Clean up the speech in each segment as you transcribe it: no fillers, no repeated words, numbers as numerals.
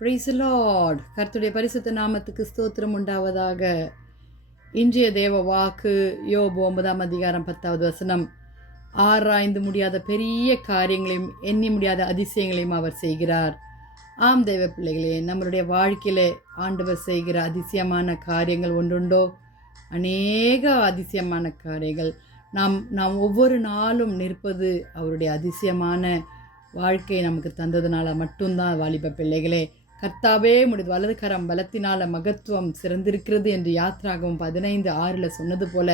Price Lord. கர்த்தருடைய பரிசுத்த நாமத்துக்கு ஸ்தோத்திரம் உண்டாவதாக. இன்றைய தேவ வாக்கு யோபு 9ஆம் அதிகாரம் 10வது வசனம். ஆராய்ந்து முடியாத பெரிய காரியங்களையும் எண்ணி முடியாத அதிசயங்களையும் அவர் செய்கிறார். ஆம் தேவ பிள்ளைகளே, நம்மளுடைய வாழ்க்கையிலே ஆண்டவர் செய்கிற அதிசயமான காரியங்கள் ஒன்றுண்டோ? அநேக அதிசயமான காரியங்கள். நாம் ஒவ்வொரு நாளும் நிற்பது அவருடைய அதிசயமான வாழ்க்கையை நமக்கு தந்ததுனால மட்டும்தான். வாலிப பிள்ளைகளே, கர்த்தாவே முடிது வலது கரம் பலத்தினால மகத்துவம் சிறந்திருக்கிறது என்று யாத்ராகமம் 15:6 சொன்னது போல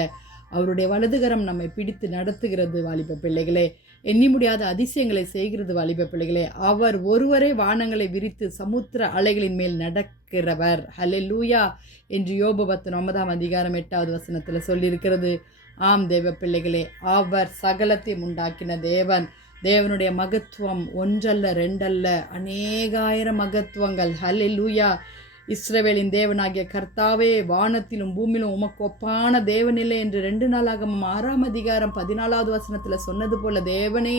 அவருடைய வலதுகரம் நம்மை பிடித்து நடத்துகிறது. வாலிப பிள்ளைகளே, எண்ணி முடியாத அதிசயங்களை செய்கிறது. வாலிப பிள்ளைகளே, அவர் ஒருவரே வானங்களை விரித்து சமுத்திர அலைகளின் மேல் நடக்கிறவர். ஹல்லேலூயா என்று யோபு 19ஆம் அதிகாரம் 8வது வசனத்தில் சொல்லியிருக்கிறது. ஆம் தேவ பிள்ளைகளே, அவர் சகலத்தையும் உண்டாக்கின தேவன். தேவனுடைய மகத்துவம் ஒன்றல்ல ரெண்டல்ல, அநேகாயிரம் மகத்துவங்கள். ஹல்லேலூயா. இஸ்ரவேலின் தேவனாகிய கர்த்தாவே, வானத்திலும் பூமியிலும் உமக்கு ஒப்பான தேவனில்லை என்று 2 நாளாகமம் 6ஆம் அதிகாரம் 14வது வசனத்தில் சொன்னது போல தேவனே,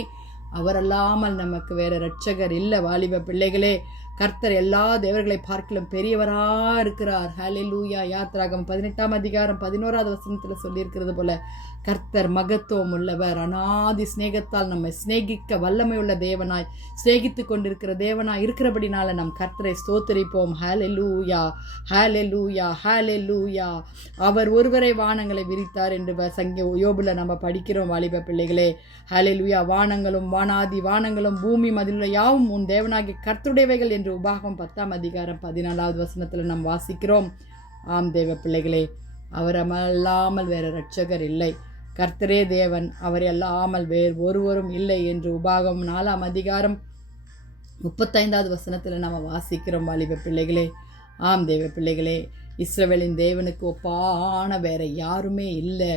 அவரல்லாமல் நமக்கு வேற இரட்சகர் இல்லை. வாலிப பிள்ளைகளே, கர்த்தர் எல்லா தேவர்களை பார்க்கலும் பெரியவரா இருக்கிறார். ஹல்லேலூயா. யாத்ராகமம் 18ஆம் அதிகாரம் 11வது வசனத்தில் சொல்லியிருக்கிறது போல கர்த்தர் மகத்துவம் உள்ளவர். அநாதி சிநேகத்தால் நம்மை சிநேகிக்க வல்லமை உள்ள தேவனாய் சிநேகித்து கொண்டிருக்கிற தேவனாய் இருக்கிறபடினால நம் கர்த்தரை ஸ்தோத்திரிப்போம். ஹல்லேலூயா, ஹல்லேலூயா, ஹல்லேலூயா. அவர் ஒருவரை வானங்களை விரித்தார் என்று யோபுல நம்ம படிக்கிறோம். வாலிப பிள்ளைகளே, ஹல்லேலூயா. வானங்களும் வானாதி வானங்களும் பூமி மதிலுள்ள யாவும் உன் தேவனாகிய கர்த்தருடையவைகள் என்று உபாகமம் 10ஆம் அதிகாரம் 14வது வசனத்தில் நாம் வாசிக்கிறோம். ஆம் தேவ பிள்ளைகளே, அவரல்லாமல் வேற இரட்சகர் இல்லை. கர்த்தரே தேவன், அவர் அல்லாமல் வேறு ஒருவரும் இல்லை என்று உபாகமம் 4ஆம் அதிகாரம் 35வது வசனத்தில் நாம் வாசிக்கிறோம். வாலிப பிள்ளைகளே, ஆம் தேவ பிள்ளைகளே, இஸ்ரவேலின் தேவனுக்கு ஒப்பான வேற யாருமே இல்லை.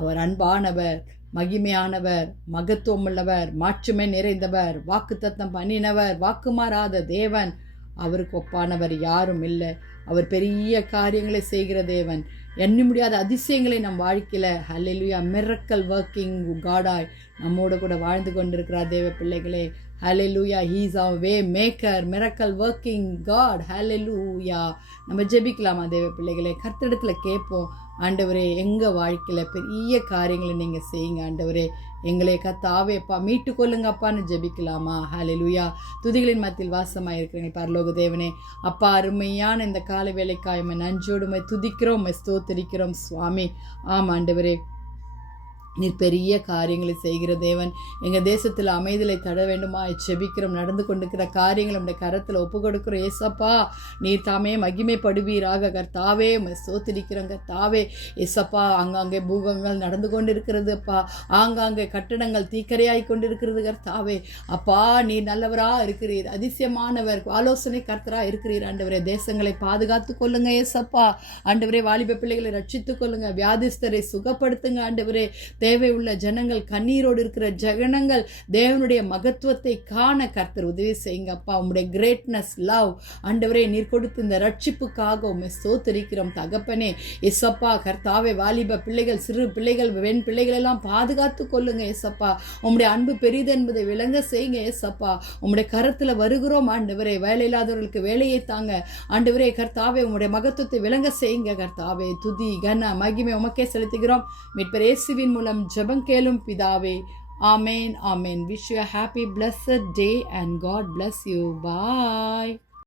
அவர் அன்பானவர், மகிமையானவர், மகத்துவம் உள்ளவர், மாட்சிமை நிறைந்தவர், வாக்குத்தத்தம் பண்ணினவர், வாக்கு மாறாத தேவன். அவருக்கு ஒப்பானவர் யாரும் இல்லை. அவர் பெரிய காரியங்களை செய்கிற தேவன். எண்ணி முடியாத அதிசயங்களை நம் வாழ்க்கையில் ஹல்லேலூயா மிரக்கல் ஒர்க்கிங் காடாய் நம்மோடு கூட வாழ்ந்து கொண்டிருக்கிறார். தேவ பிள்ளைகளே, hallelujah. He is our way maker, miracle working God. Hallelujah. நம்ம ஜெபிக்கலாமா தேவ பிள்ளைகளே? கர்த்தரிடத்தில் கேட்போம், ஆண்டவரே, எங்கள் வாழ்க்கையில் பெரிய காரியங்களை நீங்கள் செய்யுங்க ஆண்டவரே. எங்களை கர்த்தாவேப்பா மீட்டு கொள்ளுங்கப்பான்னு ஜெபிக்கலாமா? ஹல்லேலூயா. துதிகளின் மத்தியில் வாசமாக இருக்கிறீங்க பரலோக தேவனே, அப்பா, அருமையான இந்த கால வேலைக்காய் நஞ்சோடுமை துதிக்கிறோம், ஸ்தோத்திரிக்கிறோம் சுவாமி. ஆம் ஆண்டவரே, நீர் பெரிய காரியங்களை செய்கிற தேவன். எங்கள் தேசத்தில் அமைதலை தட வேண்டுமா செபிக்கிறோம். நடந்து கொண்டிருக்கிற காரியங்கள் நம்முடைய கரத்தில் ஒப்பு கொடுக்கிறோம். ஏசப்பா, நீர் தாமே மகிமைப்படுவீராக கர்த்தாவே. ஸ்தோத்திரிக்கிறோம் கர்த்தாவே. ஏசப்பா, ஆங்காங்கே பூகங்கள் நடந்து கொண்டிருக்கிறது அப்பா. ஆங்காங்கே கட்டடங்கள் தீக்கரையாய் கொண்டிருக்கிறது கர்த்தாவே. அப்பா, நீர் நல்லவராக இருக்கிறீர், அதிசயமானவர், ஆலோசனை கர்த்தராக இருக்கிறீர் ஆண்டவரே. தேசங்களை பாதுகாத்து கொள்ளுங்க ஏசப்பா. ஆண்டவரே, வாலிப பிள்ளைகளை ரட்சித்துக் கொள்ளுங்க, வியாதிஸ்தரை சுகப்படுத்துங்க ஆண்டவரே. தேவை உள்ள ஜனங்கள், கண்ணீரோடு இருக்கிற ஜனங்கள் தேவனுடைய மகத்துவத்தை காண கர்த்தர் உதவி செய்யுங்க அப்பா. உங்களுடைய கிரேட்னஸ், லவ் ஆண்டவரே, நீர் கொடுத்து இந்த ரட்சிப்புக்காக உண்மை ஸ்தோத்திரிக்கிறோம் தகப்பனே. எஸ்அப்பா கர்த்தாவே, வாலிப பிள்ளைகள், சிறு பிள்ளைகள், வெண் பிள்ளைகள் எல்லாம் பாதுகாத்து கொள்ளுங்க ஏசப்பா. உங்களுடைய அன்பு பெரிது என்பதை விளங்க செய்யுங்க ஏசப்பா. உங்களுடைய கரத்தில் வருகிறோம் ஆண்டவரே. வேலை இல்லாதவர்களுக்கு வேலையை தாங்க ஆண்டவரே. கர்த்தாவே, உங்களுடைய மகத்துவத்தை விளங்க செய்யுங்க கர்த்தாவே. துதி கன மகிமை உமக்கே செலுத்துகிறோம் மீட்பர் இயேசுவின் மூலம் ஜெபம் கேளும் பிதாவே. ஆமேன், ஆமேன். Wish you a happy blessed day and God bless you. Bye.